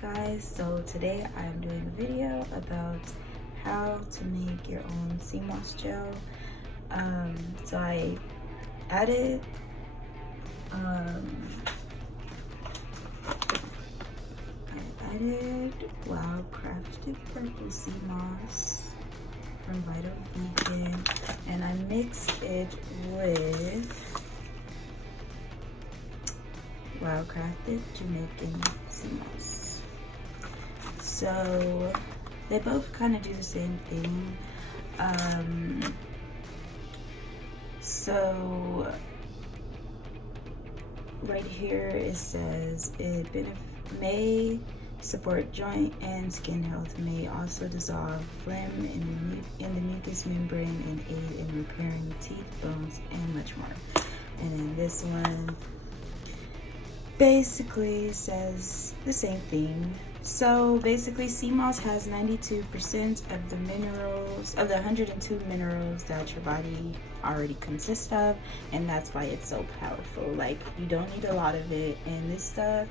guys, so today I am doing a video about how to make your own sea moss gel. So I added Wild Crafted Purple Sea Moss from Vital Vegan, and I mixed it with Wild Crafted Jamaican Sea Moss. So they both kind of do the same thing. So right here it says it may support joint and skin health, may also dissolve phlegm in the mucous membrane and aid in repairing teeth, bones, and much more. And then this one basically says the same thing. So basically, sea moss has 92% of the minerals, of the 102 minerals that your body already consists of, and that's why it's so powerful. Like, you don't need a lot of it, and this stuff,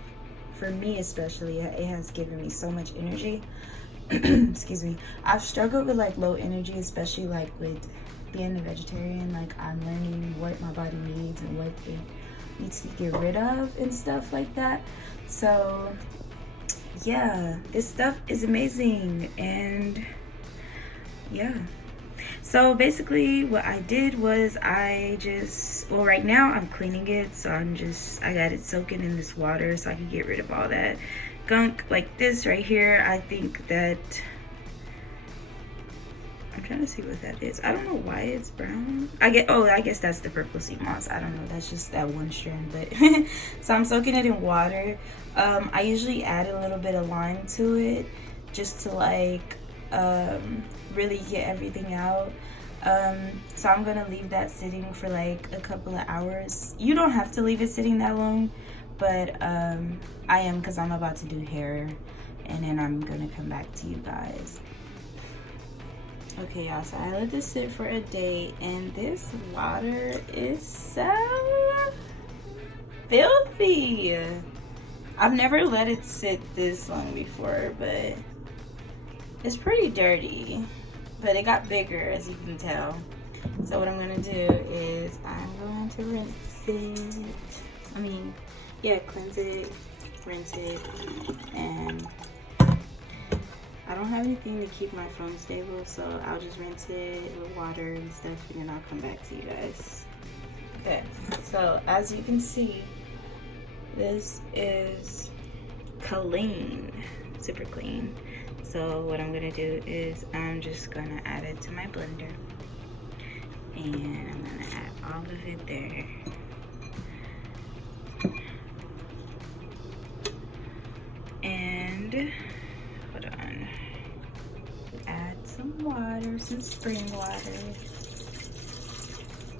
for me especially, it has given me so much energy. Excuse me. I've struggled with like low energy, especially like with being a vegetarian. Like, I'm learning what my body needs and what it needs to get rid of and stuff like that. So yeah, this stuff is amazing. And yeah, so basically what I did was well, right now I'm cleaning it, so I got it soaking in this water so I can get rid of all that gunk. Like this right here, I think that I'm trying to see what that is. I don't know why it's brown. I guess that's the purple sea moss. I don't know. That's just that one strand. But so I'm soaking it in water. I usually add a little bit of lime to it just to like really get everything out. So I'm gonna leave that sitting for like a couple of hours. You don't have to leave it sitting that long, but I am, because I'm about to do hair, and then I'm gonna come back to you guys. Okay, y'all, so I let this sit for a day, and this water is so filthy. I've never let it sit this long before, but it's pretty dirty. But it got bigger, as you can tell. So what I'm gonna do is I'm going to rinse it. Cleanse it, rinse it, and I don't have anything to keep my phone stable, so I'll just rinse it with water and stuff, and then I'll come back to you guys. Okay, so as you can see, this is clean, super clean. So what I'm gonna do is I'm just gonna add it to my blender, and I'm gonna add all of it there. And hold on, add some water, some spring water,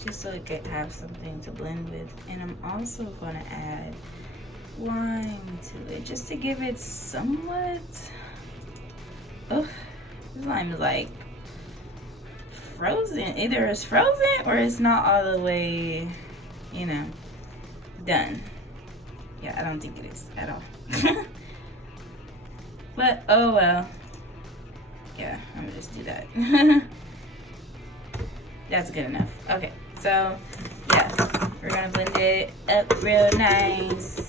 just so it could have something to blend with. And I'm also gonna add lime to it, just to give it somewhat. Oh, this lime is like frozen. Either it's frozen or it's not all the way, done. Yeah, I don't think it is at all. But oh well. Yeah, I'm gonna just do that. That's good enough. Okay, so yeah, we're gonna blend it up real nice.